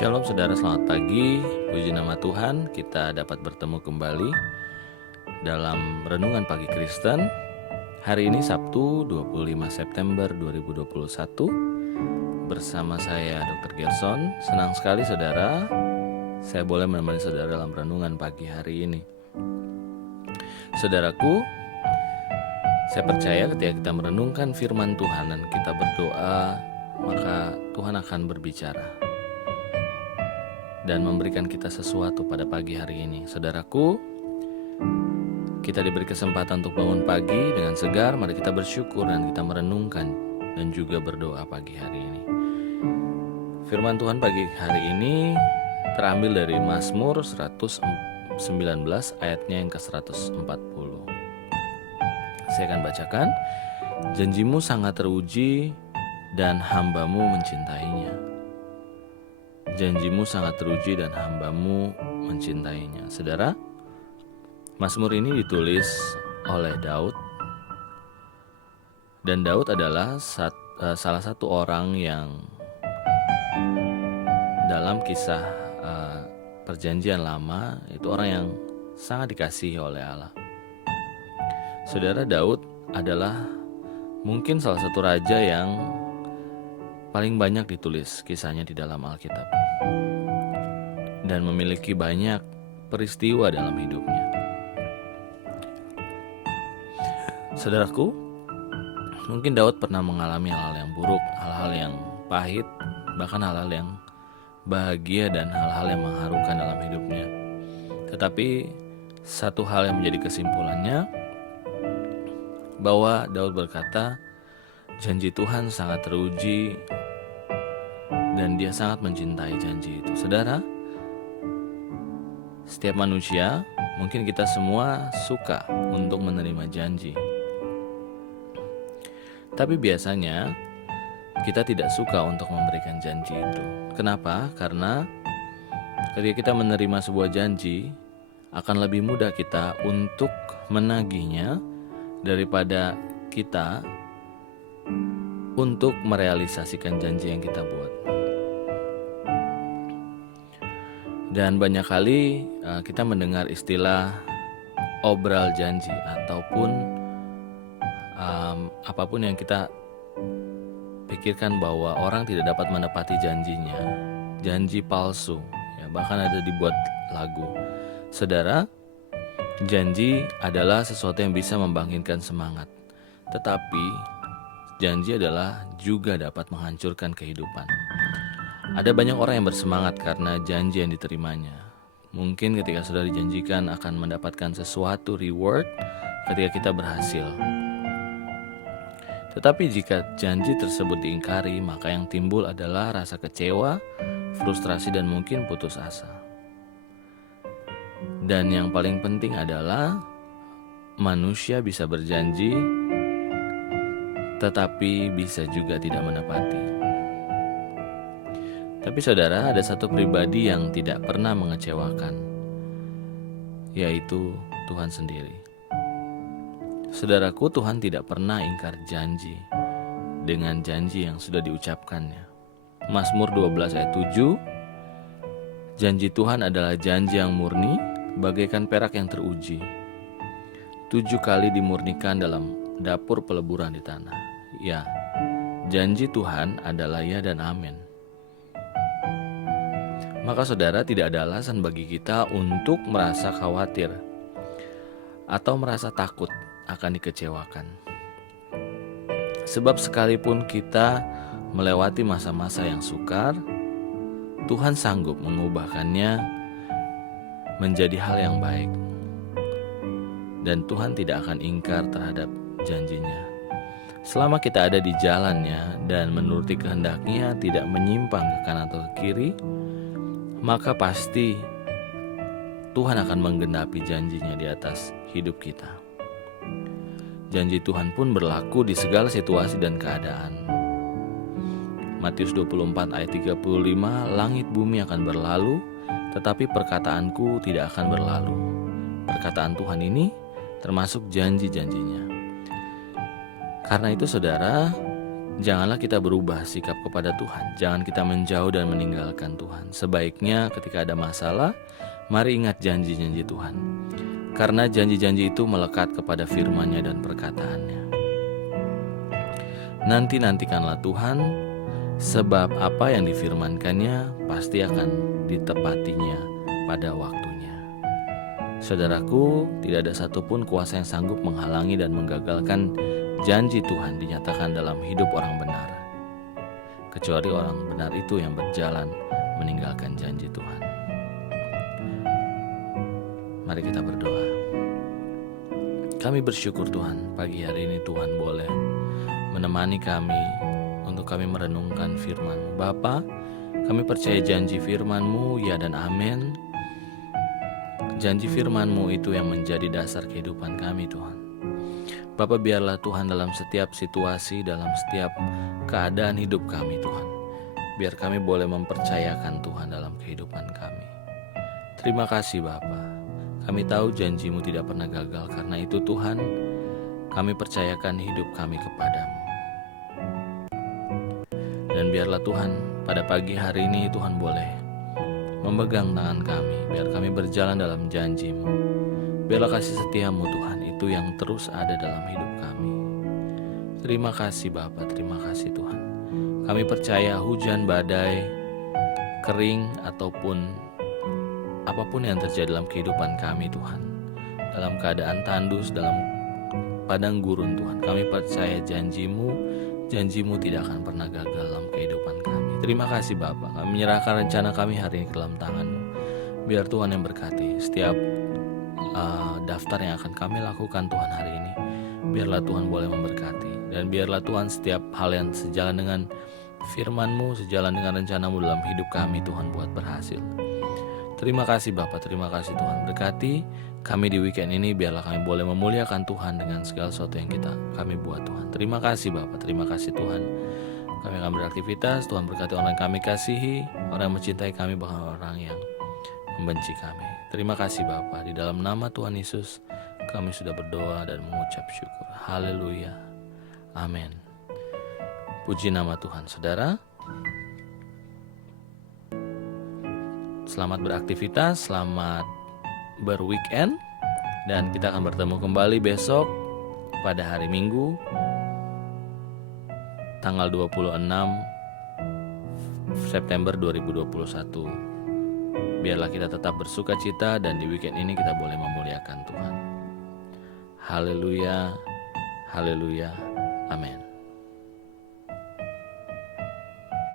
Shalom saudara, selamat pagi. Puji nama Tuhan, kita dapat bertemu kembali dalam Renungan Pagi Kristen. Hari ini Sabtu 25 September 2021 bersama saya Dr. Gerson. Senang sekali saudara, saya boleh menemani saudara dalam Renungan Pagi hari ini. Saudaraku, saya percaya ketika kita merenungkan firman Tuhan dan kita berdoa, maka Tuhan akan berbicara dan memberikan kita sesuatu pada pagi hari ini. Saudaraku, kita diberi kesempatan untuk bangun pagi dengan segar. Mari kita bersyukur dan kita merenungkan dan juga berdoa pagi hari ini. Firman Tuhan pagi hari ini terambil dari Mazmur 119 ayatnya yang ke-140. Saya akan bacakan. Janjimu sangat teruji dan hambamu mencintainya. Janjimu sangat teruji dan hambamu mencintainya. Saudara, Mazmur ini ditulis oleh Daud. Dan Daud adalah salah satu orang yang dalam kisah perjanjian lama itu orang yang sangat dikasihi oleh Allah. Saudara, Daud adalah mungkin salah satu raja yang paling banyak ditulis kisahnya di dalam Alkitab dan memiliki banyak peristiwa dalam hidupnya. Saudaraku, mungkin Daud pernah mengalami hal-hal yang buruk, hal-hal yang pahit, bahkan hal-hal yang bahagia dan hal-hal yang mengharukan dalam hidupnya. Tetapi satu hal yang menjadi kesimpulannya bahwa Daud berkata, janji Tuhan sangat teruji dan dia sangat mencintai janji itu. Saudara, setiap manusia, mungkin kita semua suka untuk menerima janji. Tapi biasanya kita tidak suka untuk memberikan janji itu. Kenapa? Karena ketika kita menerima sebuah janji, akan lebih mudah kita untuk menagihnya daripada kita untuk merealisasikan janji yang kita buat. Dan banyak kali kita mendengar istilah obral janji ataupun apapun yang kita pikirkan bahwa orang tidak dapat menepati janjinya, janji palsu, ya, bahkan ada dibuat lagu. Saudara, janji adalah sesuatu yang bisa membangkitkan semangat, tetapi janji adalah juga dapat menghancurkan kehidupan. Ada banyak orang yang bersemangat karena janji yang diterimanya. Mungkin ketika sudah dijanjikan akan mendapatkan sesuatu reward ketika kita berhasil. Tetapi jika janji tersebut diingkari, maka yang timbul adalah rasa kecewa, frustrasi, dan mungkin putus asa. Dan yang paling penting adalah manusia bisa berjanji, tetapi bisa juga tidak menepati. Tapi saudara, ada satu pribadi yang tidak pernah mengecewakan, yaitu Tuhan sendiri. Saudaraku, Tuhan tidak pernah ingkar janji dengan janji yang sudah diucapkannya. Mazmur 12 ayat 7, janji Tuhan adalah janji yang murni, bagaikan perak yang teruji. 7 kali dimurnikan dalam dapur peleburan di tanah. Ya, janji Tuhan adalah ya dan amin. Maka saudara, tidak ada alasan bagi kita untuk merasa khawatir atau merasa takut akan dikecewakan. Sebab sekalipun kita melewati masa-masa yang sukar, Tuhan sanggup mengubahkannya menjadi hal yang baik. Dan Tuhan tidak akan ingkar terhadap janjinya. Selama kita ada di jalannya dan menuruti kehendaknya, tidak menyimpang ke kanan atau ke kiri, maka pasti Tuhan akan menggenapi janjinya di atas hidup kita. Janji Tuhan pun berlaku di segala situasi dan keadaan. Matius 24 ayat 35, langit bumi akan berlalu, tetapi perkataanku tidak akan berlalu. Perkataan Tuhan ini termasuk janji-janjinya. Karena itu saudara, Janganlah kita berubah sikap kepada Tuhan. Jangan kita menjauh dan meninggalkan Tuhan. Sebaiknya ketika ada masalah, mari ingat janji-janji Tuhan. Karena janji-janji itu melekat kepada firman-Nya dan perkataannya. Nantikanlah Tuhan, sebab apa yang difirmankannya pasti akan ditepatinya pada waktunya. Saudaraku, tidak ada satupun kuasa yang sanggup menghalangi dan menggagalkan janji Tuhan dinyatakan dalam hidup orang benar, kecuali orang benar itu yang berjalan meninggalkan janji Tuhan. Mari kita berdoa. Kami bersyukur Tuhan, pagi hari ini Tuhan boleh menemani kami untuk kami merenungkan firman-Mu. Bapa, kami percaya janji firman-Mu, ya dan amin. Janji firman-Mu itu yang menjadi dasar kehidupan kami Tuhan. Bapa, biarlah Tuhan dalam setiap situasi, dalam setiap keadaan hidup kami Tuhan, biar kami boleh mempercayakan Tuhan dalam kehidupan kami. Terima kasih Bapa. Kami tahu janji-Mu tidak pernah gagal. Karena itu Tuhan, kami percayakan hidup kami kepadamu. Dan biarlah Tuhan, pada pagi hari ini Tuhan boleh memegang tangan kami, biar kami berjalan dalam janji-Mu. Biarlah kasih setia-Mu Tuhan itu yang terus ada dalam hidup kami. Terima kasih Bapa, terima kasih Tuhan. Kami percaya hujan, badai, kering, ataupun apapun yang terjadi dalam kehidupan kami Tuhan, dalam keadaan tandus, dalam padang gurun Tuhan, kami percaya janji-Mu tidak akan pernah gagal dalam kehidupan kami. Terima kasih Bapa. Kami menyerahkan rencana kami hari ini ke dalam tangan-Mu. Biar Tuhan yang berkati setiap daftar yang akan kami lakukan Tuhan hari ini. Biarlah Tuhan boleh memberkati. Dan biarlah Tuhan setiap hal yang sejalan dengan firman-Mu, sejalan dengan rencana-Mu dalam hidup kami Tuhan buat berhasil. Terima kasih Bapa, terima kasih Tuhan. Berkati kami di weekend ini, biarlah kami boleh memuliakan Tuhan dengan segala sesuatu yang kami buat Tuhan. Terima kasih Bapa, terima kasih Tuhan. Kami akan beraktivitas, Tuhan berkati orang yang kami kasihi, orang yang mencintai kami, bahkan orang yang membenci kami. Terima kasih Bapa, di dalam nama Tuhan Yesus kami sudah berdoa dan mengucap syukur. Haleluya, amin. Puji nama Tuhan. Saudara, selamat beraktivitas, selamat berweekend, dan kita akan bertemu kembali besok pada hari Minggu tanggal 26 September 2021. Biarlah kita tetap bersuka cita, dan di weekend ini kita boleh memuliakan Tuhan. Haleluya, haleluya, amin.